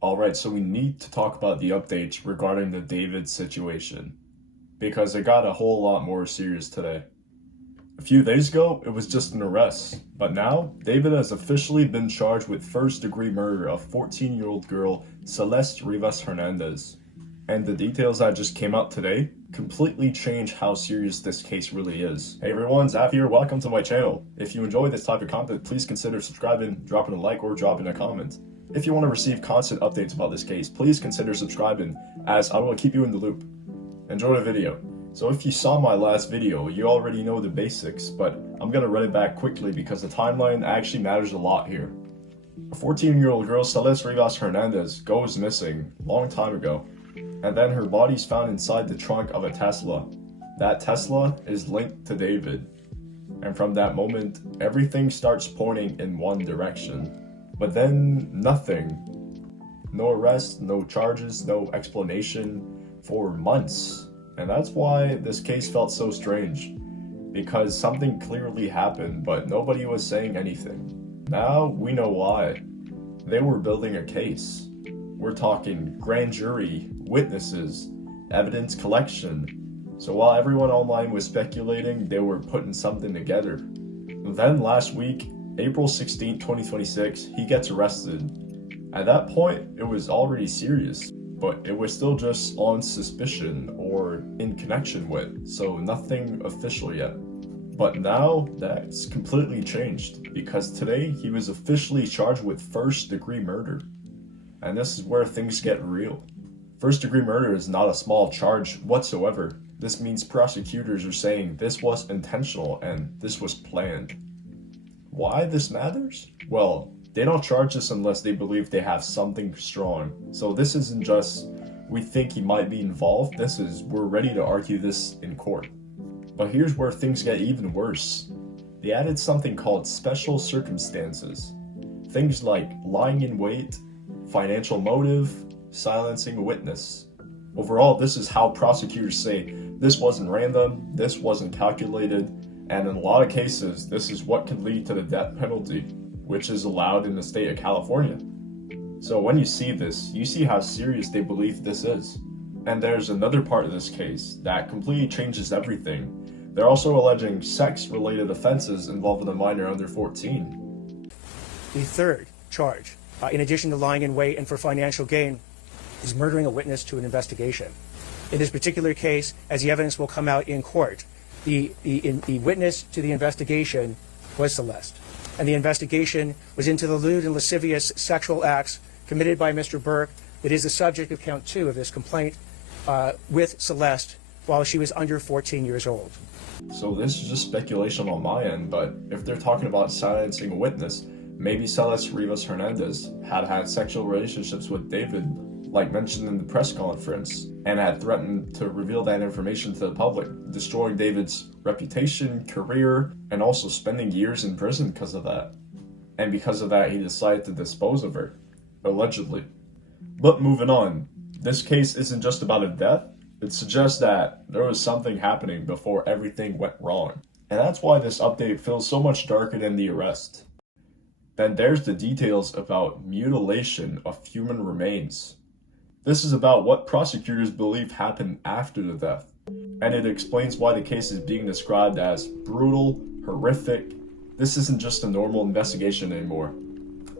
Alright, so we need to talk about the updates regarding the David situation, because it got a whole lot more serious today. A few days ago, it was just an arrest, but now, David has officially been charged with first-degree murder of 14-year-old girl Celeste Rivas Hernandez. And the details that just came out today completely change how serious this case really is. Hey everyone, Zaf here, welcome to my channel. If you enjoy this type of content, please consider subscribing, dropping a like, or dropping a comment. If you want to receive constant updates about this case, please consider subscribing, as I will keep you in the loop. Enjoy the video. So if you saw my last video, you already know the basics, but I'm gonna run it back quickly because the timeline actually matters a lot here. A 14-year-old girl, Celeste Rivas Hernandez, goes missing long time ago, and then her body's found inside the trunk of a Tesla. That Tesla is linked to David, and from that moment, everything starts pointing in one direction. But then, nothing. No arrest, no charges, no explanation for months. And that's why this case felt so strange, because something clearly happened, but nobody was saying anything. Now we know why. They were building a case. We're talking grand jury, witnesses, evidence collection. So while everyone online was speculating, they were putting something together. Then last week, April 16, 2026, he gets arrested. At that point, it was already serious, but it was still just on suspicion or in connection with, so nothing official yet. But now, that's completely changed, because today he was officially charged with first-degree murder. And this is where things get real. First-degree murder is not a small charge whatsoever. This means prosecutors are saying this was intentional and this was planned. Why this matters? Well, they don't charge this unless they believe they have something strong. So this isn't just, we think he might be involved, this is, we're ready to argue this in court. But here's where things get even worse. They added something called special circumstances. Things like lying in wait, financial motive, silencing a witness. Overall, this is how prosecutors say, this wasn't random, this wasn't calculated, and in a lot of cases, this is what can lead to the death penalty, which is allowed in the state of California. So when you see this, you see how serious they believe this is. And there's another part of this case that completely changes everything. They're also alleging sex-related offenses involving a minor under 14. The third charge, in addition to lying in wait and for financial gain, is murdering a witness to an investigation. In this particular case, as the evidence will come out in court, the witness to the investigation was Celeste. And the investigation was into the lewd and lascivious sexual acts committed by Mr. Burke that is the subject of count 2 of this complaint with Celeste while she was under 14 years old. So this is just speculation on my end, but if they're talking about silencing a witness, maybe Celeste Rivas Hernandez had sexual relationships with David, like mentioned in the press conference, and had threatened to reveal that information to the public, destroying David's reputation, career, and also spending years in prison because of that. And because of that, he decided to dispose of her, allegedly. But moving on, this case isn't just about a death. It suggests that there was something happening before everything went wrong. And that's why this update feels so much darker than the arrest. Then there's the details about mutilation of human remains. This is about what prosecutors believe happened after the death, and it explains why the case is being described as brutal, horrific. This isn't just a normal investigation anymore.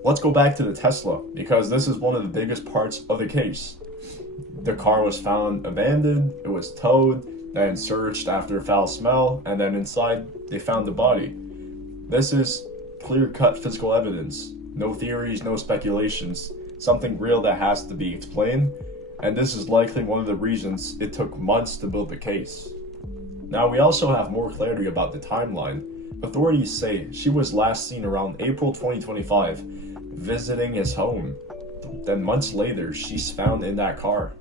Let's go back to the Tesla, because this is one of the biggest parts of the case. The car was found abandoned, it was towed, then searched after a foul smell, and then inside they found the body. This is clear-cut physical evidence. No theories, no speculations. Something real that has to be explained, and this is likely one of the reasons it took months to build the case. Now we also have more clarity about the timeline. Authorities say she was last seen around April 2025, visiting his home. Then months later, she's found in that car.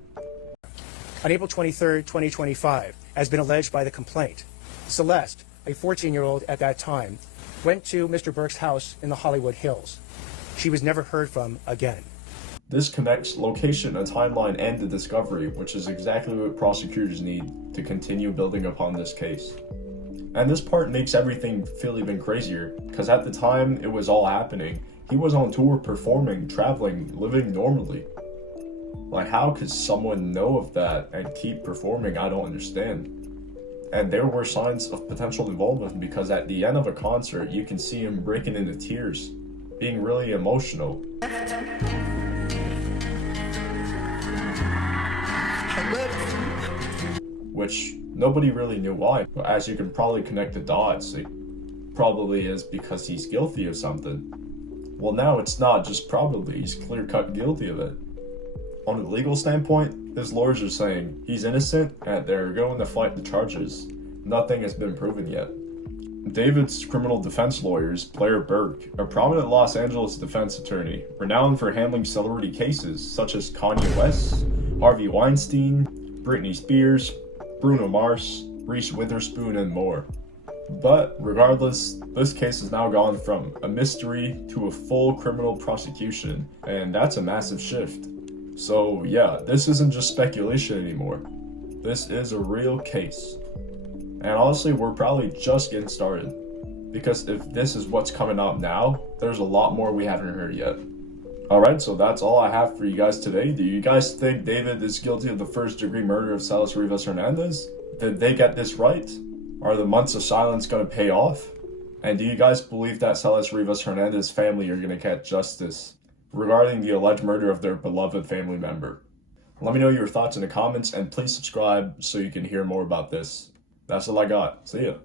On April 23, 2025, as been alleged by the complaint, Celeste, a 14-year-old at that time, went to Mr. Burke's house in the Hollywood Hills. She was never heard from again. This connects location, a timeline, and the discovery, which is exactly what prosecutors need to continue building upon this case. And this part makes everything feel even crazier, because at the time it was all happening, he was on tour performing, traveling, living normally. Like, how could someone know of that and keep performing? I don't understand. And there were signs of potential involvement because at the end of a concert, you can see him breaking into tears, being really emotional. Which nobody really knew why, but as you can probably connect the dots, it probably is because he's guilty of something. Well, now it's not just probably, he's clear-cut guilty of it. On a legal standpoint, his lawyers are saying he's innocent and they're going to fight the charges. Nothing has been proven yet. David's criminal defense lawyers, Blair Burke, a prominent Los Angeles defense attorney, renowned for handling celebrity cases such as Kanye West, Harvey Weinstein, Britney Spears, Bruno Mars, Reese Witherspoon, and more. But regardless, this case has now gone from a mystery to a full criminal prosecution, and that's a massive shift. So yeah, this isn't just speculation anymore. This is a real case. And honestly, we're probably just getting started. Because if this is what's coming out now, there's a lot more we haven't heard yet. Alright, so that's all I have for you guys today. Do you guys think David is guilty of the first-degree murder of Salas Rivas Hernandez? Did they get this right? Are the months of silence going to pay off? And do you guys believe that Salas Rivas Hernandez family are going to get justice regarding the alleged murder of their beloved family member? Let me know your thoughts in the comments, and please subscribe so you can hear more about this. That's all I got. See ya.